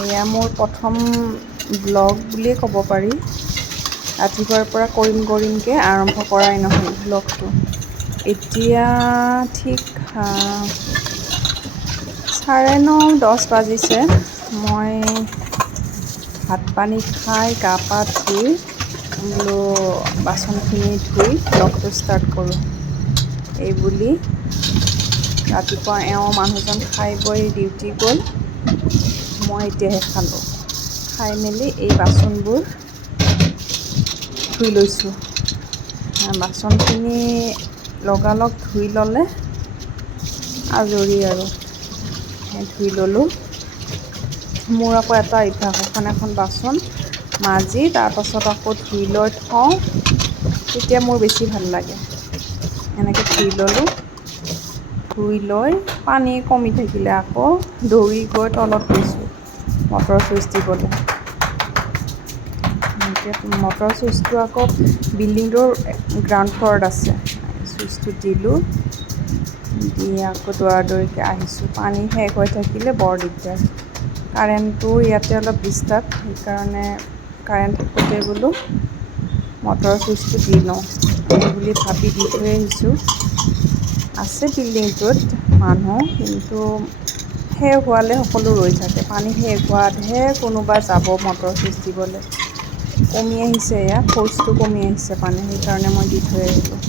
এয়া মোৰ প্ৰথম ব্লগ বুলিয়ে ক'ব পাৰি। ৰাতিপুৱাৰ পৰা কৰিমকৈ আৰম্ভ কৰাই নহ'ল ব্লগটো। এতিয়া ঠিক 9:30 বাজিছে। মই ভাত পানী খাই গা পা ধুই বোলো বাচনখিনি ধুই ব্লগটো ষ্টাৰ্ট কৰোঁ। এইবুলি ৰাতিপুৱা মানুহজন খাই বৈ ডিউটি গ'ল। মই এতিয়াহে খালোঁ। খাই মেলি এই বাচনবোৰ ধুই লৈছোঁ। বাচনখিনি লগালগ ধুই ল'লে আজৰি আৰু। ধুই ল'লোঁ। মোৰ আকৌ এটা অভ্যাস, এখন বাচন মাজি তাৰপাছত আকৌ ধুই লৈ থওঁ, তেতিয়া মোৰ বেছি ভাল লাগে। এনেকৈ ধুই ল'লোঁ। ধুই লৈ পানী কমি থাকিলে আকৌ দৌৰি গৈ তলত গৈছোঁ মটৰ চুইচ দিবলৈ। মটৰ চুইচটো আকৌ বিল্ডিংটোৰ গ্ৰাউণ্ড ফ্ল'ৰত আছে। চুইচটো দিলোঁ, দি আকৌ দৌৰাদৌৰিকৈ আহিছোঁ। পানী শেষ হৈ থাকিলে বৰ দিগদাৰ। কাৰেণ্টটো ইয়াতে অলপ ডিষ্টাৰ্ব, সেইকাৰণে কাৰেণ্ট থাকোঁতে বোলো মটৰৰ চুইচটো দি লওঁ। এই বুলি ভাবি দি থৈ আহিছোঁ। আছে বিল্ডিংটোত মানুহ, কিন্তু শেষ হোৱালৈ সকলো ৰৈ থাকে। পানী শেষ হোৱাতহে কোনোবা যাব মটৰ চুইচ দিবলৈ। কমি আহিছে, এয়া ফ'ৰ্চটো কমি আহিছে পানী, সেইকাৰণে মই দি থৈ আহিলোঁ।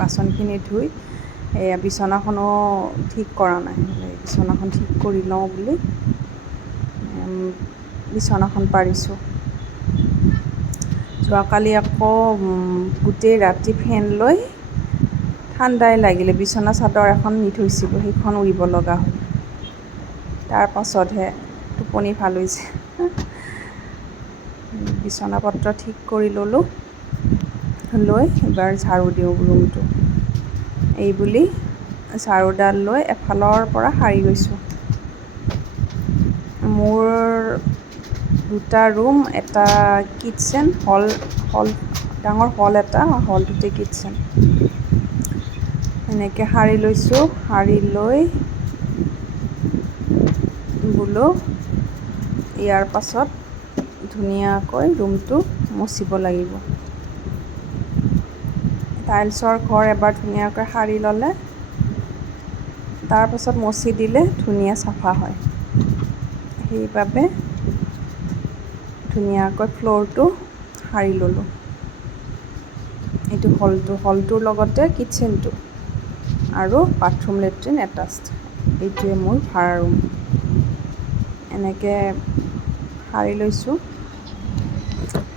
বাচনখিনি ধুই এয়া বিচনাখনো ঠিক কৰা নাই, বিচনাখন ঠিক কৰি লওঁ বুলি বিচনাখন পাৰিছোঁ। যোৱাকালি আকৌ গোটেই ৰাতি ফেন লৈ ঠাণ্ডাই লাগিলে। বিচনা চাদৰ এখন নি থৈছিলোঁ, সেইখন উৰিব লগা হ'ল। তাৰ পাছতহে টোপনি ভাল হৈছে। বিচনা পত্ৰ ঠিক কৰি ল'লোঁ। লৈ এবাৰ ঝাৰু দিওঁ ৰুমটো। এইবুলি ঝাৰুডাল লৈ এফালৰ পৰা সাৰি গৈছোঁ। মোৰ দুটা ৰুম, এটা কিটচেন, ডাঙৰ হল এটা, হলটোতে কিটচেন। এনেকৈ সাৰি লৈছোঁ। সাৰি লৈ বোলো ইয়াৰ পাছত ধুনীয়াকৈ ৰুমটো মুচিব লাগিব। টাইলছৰ ঘৰ এবাৰ ধুনীয়াকৈ সাৰি ল'লে তাৰপাছত মচি দিলে ধুনীয়া চাফা হয়। সেইবাবে ধুনীয়াকৈ ফ্ল'ৰটো সাৰি ল'লোঁ। এইটো হলটোৰ লগতে কিটচেনটো আৰু বাথৰুম লেট্ৰিন এটাচ্ড। এইটোৱে মোৰ ভাড়া ৰুম। এনেকৈ সাৰি লৈছোঁ।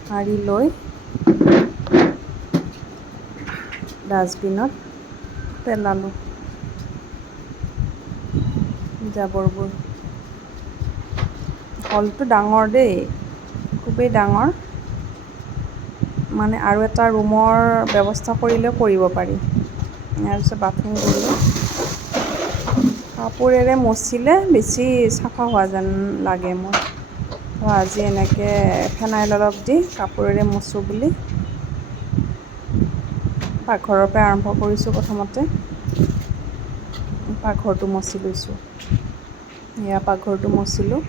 সাৰি লৈ ডাষ্টবিনত পেলালোঁ জাবৰবোৰ। হলটো ডাঙৰ দেই, খুবেই ডাঙৰ। মানে আৰু এটা ৰুমৰ ব্যৱস্থা কৰিলেও কৰিব পাৰি। তাৰপিছত বাথৰুম গ'লোঁ। কাপোৰেৰে মচিলে বেছি চাফা হোৱা যেন লাগে মোৰ। আজি এনেকৈ ফেনাইল অলপ দি কাপোৰেৰে মোচোঁ বুলি পাকঘৰৰ পৰা আৰম্ভ কৰিছোঁ। প্ৰথমতে পাকঘৰটো মচি লৈছোঁ। এয়া পাকঘৰটো মচিলোঁ।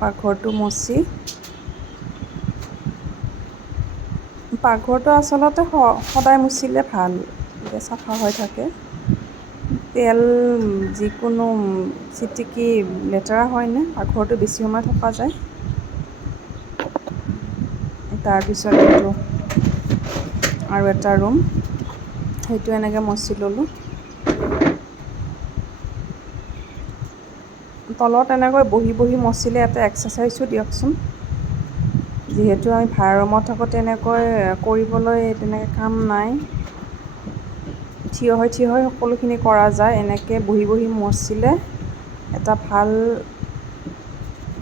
পাকঘৰটো মচি পাকঘৰটো আচলতে সদায় মুচিলে ভাল, তেতিয়া চাফা হৈ থাকে। তেল যিকোনো চিটিকি লেতেৰা হয়নে, পাকঘৰটো বেছি সময় থকা যায়। তাৰপিছত এইটো আৰু এটা ৰুম, সেইটো এনেকৈ মচি ল'লোঁ। তলত এনেকৈ বহি বহি মচিলে এটা এক্সাৰচাইজো দিয়কচোন। যিহেতু আমি ভাড়া ৰুমত থাকোঁ, তেনেকৈ কৰিবলৈ তেনেকৈ কাম নাই। থিয় হৈ সকলোখিনি কৰা যায়। এনেকৈ বহি বহি মচিলে এটা ভাল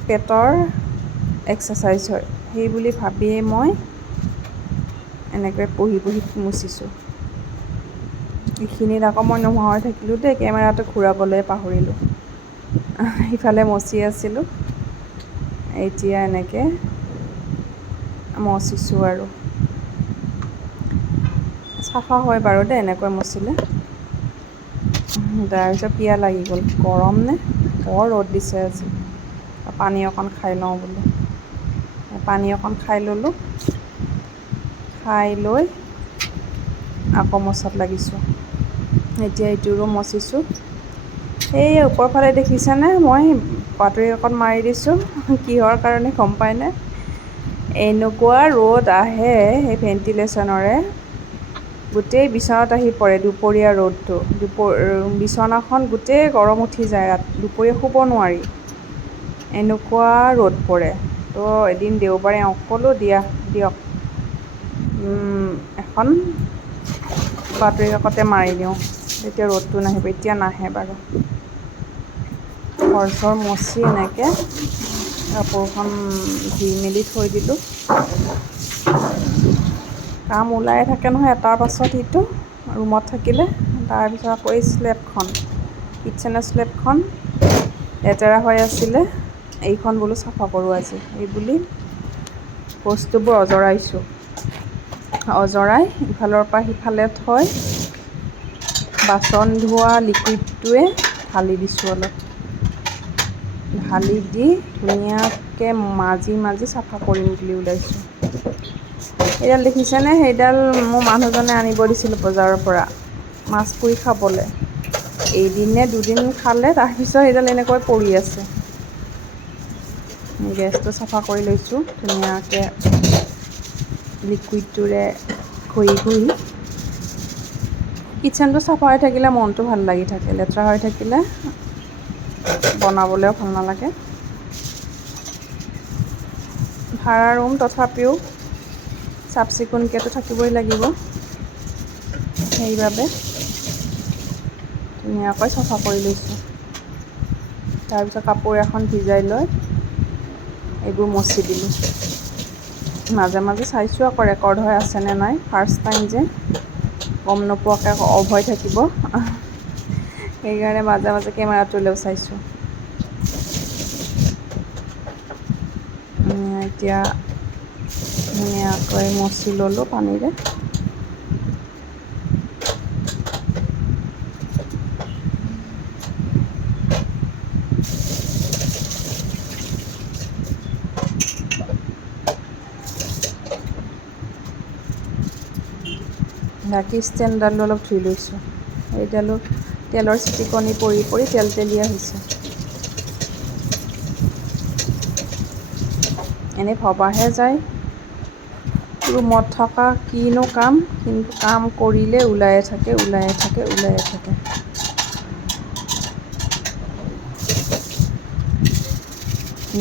পেটৰ এক্সাৰচাইজ হয়। সেই বুলি ভাবিয়েই মই এনেকৈ বহি বহি মুচিছোঁ। এইখিনিত আকৌ মই নোহোৱা হৈ থাকিলোঁ দেই, কেমেৰাটো ঘূৰাবলৈ পাহৰিলোঁ। ইফালে মচি আছিলোঁ, এতিয়া এনেকৈ মচিছোঁ আৰু। চাফা হয় বাৰু দেই এনেকৈ মচিলে। তাৰপিছত পিয়াহ লাগি গ'ল, গৰম নে বৰ ৰ'দ দিছে আজি। পানী অকণ খাই লওঁ বোলো, পানী অকণ খাই ল'লোঁ। খাই লৈ আকৌ মছাত লাগিছোঁ। এতিয়া ইটো ৰুম মচিছোঁ। সেই ওপৰ ফালে দেখিছেনে, মই বাতৰি কাকত মাৰি দিছোঁ, কিহৰ কাৰণে গম পায়নে? এনেকুৱা ৰ'দ আহে সেই ভেণ্টিলেশ্যনৰে, গোটেই বিচনাত আহি পৰে দুপৰীয়া ৰ'দটো। বিচনাখন গোটেই গৰম উঠি যায়, দুপৰীয়া শুব নোৱাৰি, এনেকুৱা ৰ'দ পৰে। তো এদিন দেওবাৰে এওঁক ক'লোঁ, দিয়ক এখন বাতৰি কাকতে মাৰি দিওঁ, তেতিয়া ৰ'দটো নাহিব। এতিয়া নাহে বাৰু। ঘৰ চৰ মচি এনেকৈ কাপোৰখন ধুই মেলি থৈ দিলোঁ। কাম ওলায়ে থাকে নহয় এটাৰ পাছত সিটো ৰুমত থাকিলে। তাৰপিছত আকৌ এই স্লেবখন, কিটচেনৰ স্লেবখন লেতেৰা হৈ আছিলে, এইখন বোলো চাফা কৰোঁ আজি। এই বুলি বস্তুবোৰ অজৰাইছোঁ। অজৰাই ইফালৰ পৰা সিফালে থৈ বাচন ধোৱা লিকুইডটোৱে ঢালি দিছোঁ অলপ। ঢালি দি ধুনীয়াকৈ মাজি চাফা কৰিম বুলি ওলাইছোঁ। এইডাল দেখিছেনে? সেইডাল মোৰ মানুহজনে আনিব দিছিলোঁ বজাৰৰ পৰা মাছ পুৰি খাবলৈ। এদিন নে দুদিন খালে, তাৰপিছত সেইডাল এনেকৈ পৰি আছে। গেছটো চাফা কৰি লৈছোঁ ধুনীয়াকৈ লিকুইডটোৰে ঘঁহি। কিটচেনটো চাফা হৈ থাকিলে মনটো ভাল লাগি থাকে, লেতেৰা হৈ থাকিলে বনাবলৈও ভাল নালাগে। ভাড়া ৰুম তথাপিও চাফ চিকুণকৈতো থাকিবই লাগিব, সেইবাবে ধুনীয়াকৈ চাফা কৰি লৈছোঁ। তাৰপিছত কাপোৰ এখন ভিজাই লৈ এইবোৰ মচি দিলোঁ। মাজে মাজে চাইছোঁ আকৌ ৰেকৰ্ড হৈ আছেনে নাই, ফাৰ্ষ্ট টাইম যে গম নোপোৱাকৈ আকৌ অফ হৈ থাকিব, সেইকাৰণে মাজে মাজে কেমেৰাটোলৈও চাইছোঁ। এতিয়া ধুনীয়াকৈ মচি ল'লোঁ পানীৰে। বাকী ষ্টেণ্ডডালো অলপ ধুই লৈছোঁ। এইডালো তেলৰ ছিটিকনি পৰি তেলতেলীয়া হৈছে। এনেই ভবাহে যায় ৰুমত থকা কিনো কাম, কিন্তু কাম কৰিলে ওলায়ে থাকে।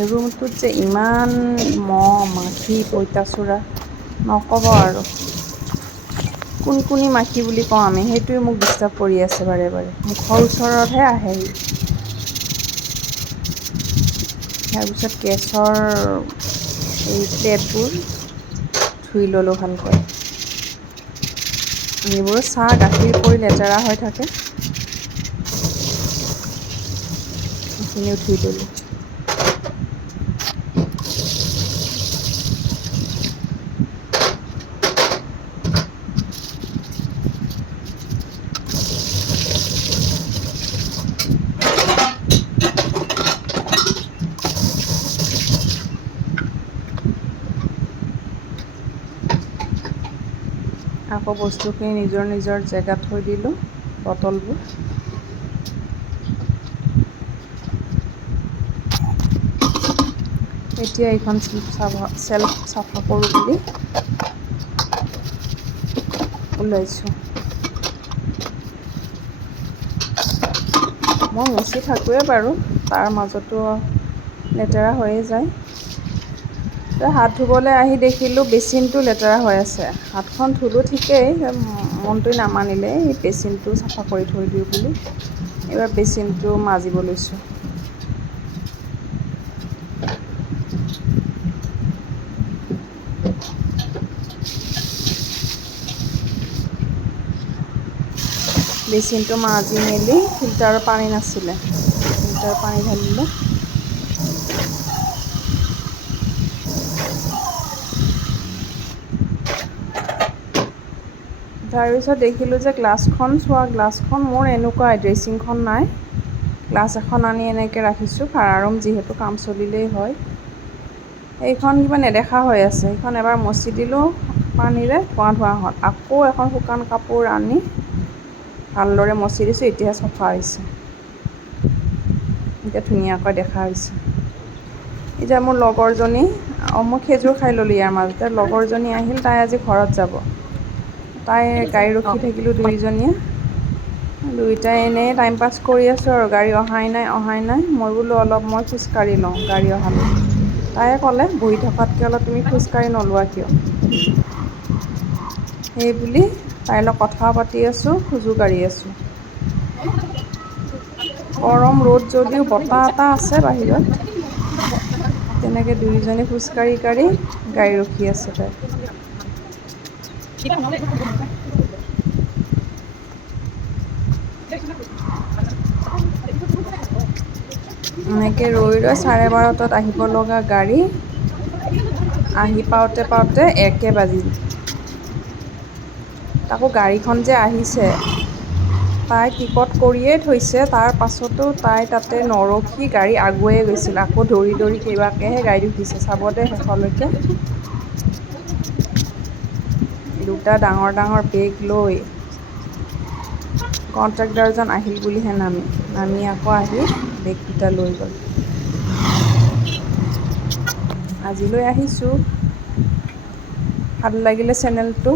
ৰুমটোত যে ইমান মহ মাখি পঁইতাচোৰা নক'ব আৰু। কোনকুনি মাখি বুলি কওঁ আমি, সেইটোৱে মোক ডিষ্টাৰ্ব কৰি আছে বাৰে বাৰে, মুখৰ ওচৰতহে আহেহি। তাৰপিছত গেছৰ এই প্লেটবোৰ ধুই ল'লোঁ ভালকৈ। এইবোৰ চাহ গাখীৰ পৰি লেতেৰা হৈ থাকে, এইখিনিও ধুই ল'লোঁ। আকৌ বস্তুখিনি নিজৰ জেগাত থৈ দিলোঁ, বটলবোৰ। এতিয়া এইখন চেল্ফ চাফা কৰোঁ বুলি ওলাইছোঁ। মই মুচি থাকোঁৱে বাৰু, তাৰ মাজতো লেতেৰা হৈয়ে যায়। হাত ধুবলৈ আহি দেখিলোঁ বেচিনটো লেতেৰা হৈ আছে। হাতখন ধুলোঁ ঠিকেই, মনটোৱে নামানিলে এই বেচিনটো চাফা কৰি থৈ দিওঁ বুলি এইবাৰ বেচিনটো মাজিব লৈছোঁ। বেচিনটো মাজি মেলি ফিল্টাৰৰ পানী নাছিলে, ফিল্টাৰৰ পানী ঢালিলোঁ। তাৰপিছত দেখিলোঁ যে গ্লাছখন মোৰ এনেকুৱা ড্ৰেছিংখন নাই। গ্লাছ এখন আনি এনেকৈ ৰাখিছোঁ, ভাড়া ৰুম যিহেতু কাম চলিলেই হয়। এইখন কিবা নেদেখা হৈ আছে, সেইখন এবাৰ মচি দিলোঁ পানীৰে, ধোঁৱা হ'ল। আকৌ এখন শুকান কাপোৰ আনি ভালদৰে মচি দিছোঁ, এতিয়াহে চফা হৈছে। এতিয়া ধুনীয়াকৈ দেখা হৈছে। এতিয়া মোৰ লগৰজনী, মই খেজুৰ খাই ল'লোঁ ইয়াৰ মাজতে, লগৰজনী আহিল, তাই আজি ঘৰত যাব। তাই গাড়ী ৰখি থাকিলোঁ দুয়োটাই এনেই টাইম পাছ কৰি আছোঁ আৰু, গাড়ী অহাই নাই। মই বোলো অলপ মই খোজকাঢ়ি লওঁ গাড়ী অহালৈ। তায়ে ক'লে বহি থকাতকৈ অলপ তুমি খোজকাঢ়ি নোলোৱা কিয়? সেই বুলি তাইৰ লগত কথা পাতি আছোঁ, খোজো কাঢ়ি আছোঁ। গৰম ৰ'দ যদিও বতাহ এটা আছে বাহিৰত। তেনেকৈ দুয়োজনী খোজকাঢ়ি গাড়ী ৰখি আছে তাই। এনেকৈ ৰৈ 12:30 আহিব লগা গাড়ী আহি পাওঁতে 1 বাজিল। তাকো গাড়ীখন যে আহিছে, তাই টিকট কৰিয়েই থৈছে, তাৰ পাছতো তাই তাতে নৰখি গাড়ী আগুৱাই গৈছিল। আকৌ দৌৰি কেইবাকেহে গাড়ীত উঠিছে, চাব দে শেষলৈকে। দুটা ডাঙৰ বেগ লৈ কণ্ট্ৰেক্টৰজন আহিল বুলিহে নামি আকৌ আহি বেগ দুটা লৈ গ'ল। আজিলৈ আহিছোঁ। ভাল লাগিলে চেনেলটো